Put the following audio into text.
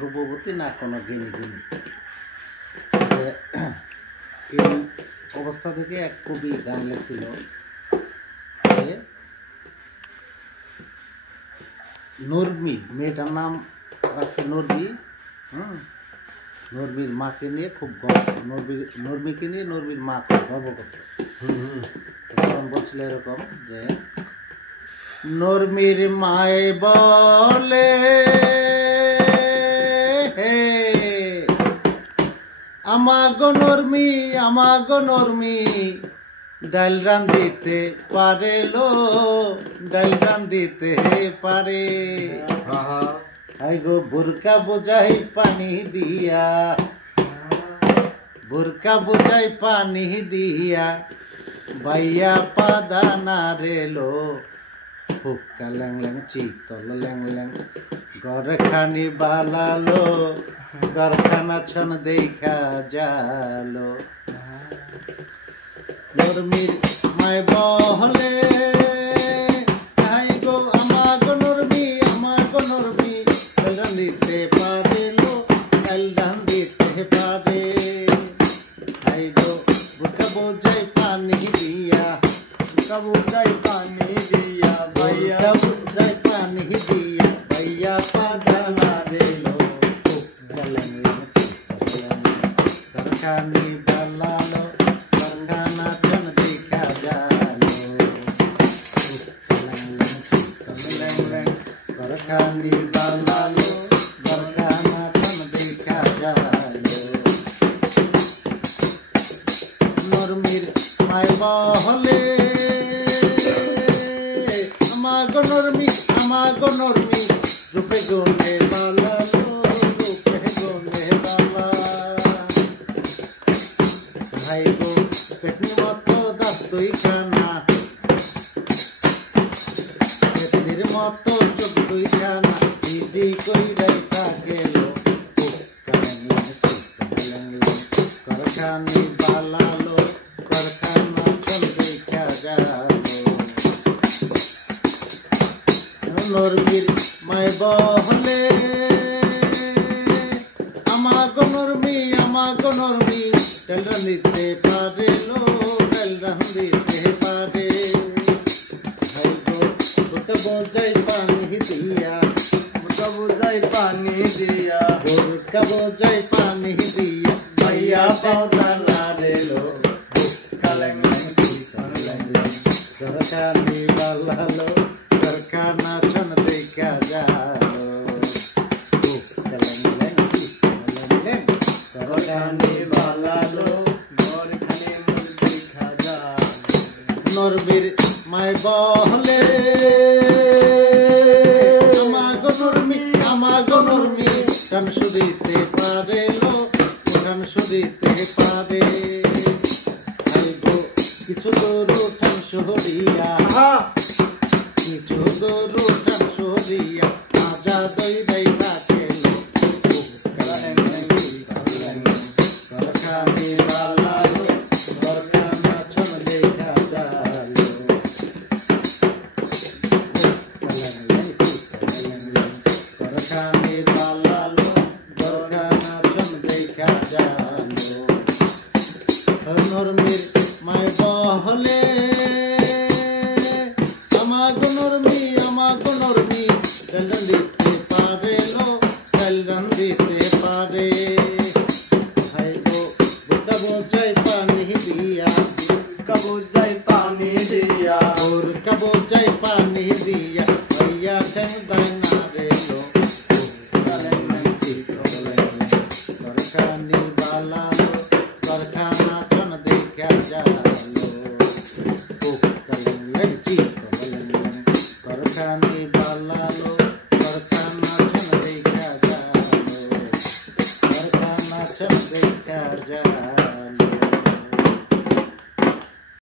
রূপবতী না কোনো জ্ঞানী গুণী। এই অবস্থা থেকে এক কবি গান লিখছিল যে নর্মি, মেয়েটার নাম রাখছে নর্মি। নর্মির মাকে নিয়ে খুব গর্ব, নর্মিকে নিয়ে নর্মির মা খুব গর্ব করত। তখন বলছিল এরকম যে নর্মির মায়ে বলে আমাগো নর্মি ডাল রান্ধিতে পারে লো, ডাল রান্ধিতে পারে। আই গো বোরকা বোঝাই পানি দিয়া, বোরকা বোঝাই পানি দিয়া বাইয়া পাদানা রেলো। হুক্কা ল্যাং ল্যাং চিতল ল্যাং ল্যাং গরখানি বালালো, গরখানা ছন দেখা যালো। নর্মির মায় বলে আই গো আমাগো নর্মি ডাল রান্ধিতে পারে লো, ডাল রান্ধিতে পারে। আই গো বোরকা বোঝাই পানি দিয়া, বোরকা বোঝাই পানি দিয়া বাইয়া বোঝাই পানি দিয়া বাইয়া পাদানা রেলো। গরখানি বালালো, গরখানা ছন দেখা যালো। গরখানি বালালো, গরখানা ছন দেখা যালো। নর্মির মায় বলে আমাগো নর্মি রূপে গুণে বালালো, রূপে গুণে বালা। ভাই গো পেটনি মতো দাঁত দুইখানা, পেটনির মতো চোখ দুইখানা দিদি কইরাই থাকেলো। গরখানি বালালো, গরখানা ছন দেখা যালো। নর্মির মায় বলে আমাগো নর্মি ডাল রান্ধিতে পারে লো, ডাল রান্ধিতে পারে। ভাই গো বোরকা বোঝাই পানি দিয়া, বোরকা বোঝাই পানি দিয়া, বোরকা বোঝাই পানি দিয়া বাইয়া পাদানা রেলো। গরখানি বালালো, গরখানা ছন দেখা যালো। গরখানি বালালো, গরখানি দেখা যালো। নর্মির মায় বলে আমাগো নর্মি গান শুনিতে পারে লো, গান শুনিতে পারে। আই গো কিছু দূর উঠান সরিয়া, কিছু দূর উঠান সরিয়া মাজা দইরাই রাখেলো। গরখানি বালালো, গরখানা ছন দেখা যালো। গরখানি বালালো, গরখানা ছন দেখা যালো। নর্মির মায় বলে আমাগো নর্মি ডাল রান্ধিতে পারে লো, ডাল রান্ধিতে পারে। ভাই গো বোরকা বোঝাই পানি দিয়া, বোরকা বোঝাই পানি দিয়া, বোরকা বোঝাই পানি দিয়া বাইয়া ঠ্যাং দানা রেলো। গরখানি বালালো, গরখানা ছন দেখা যালো।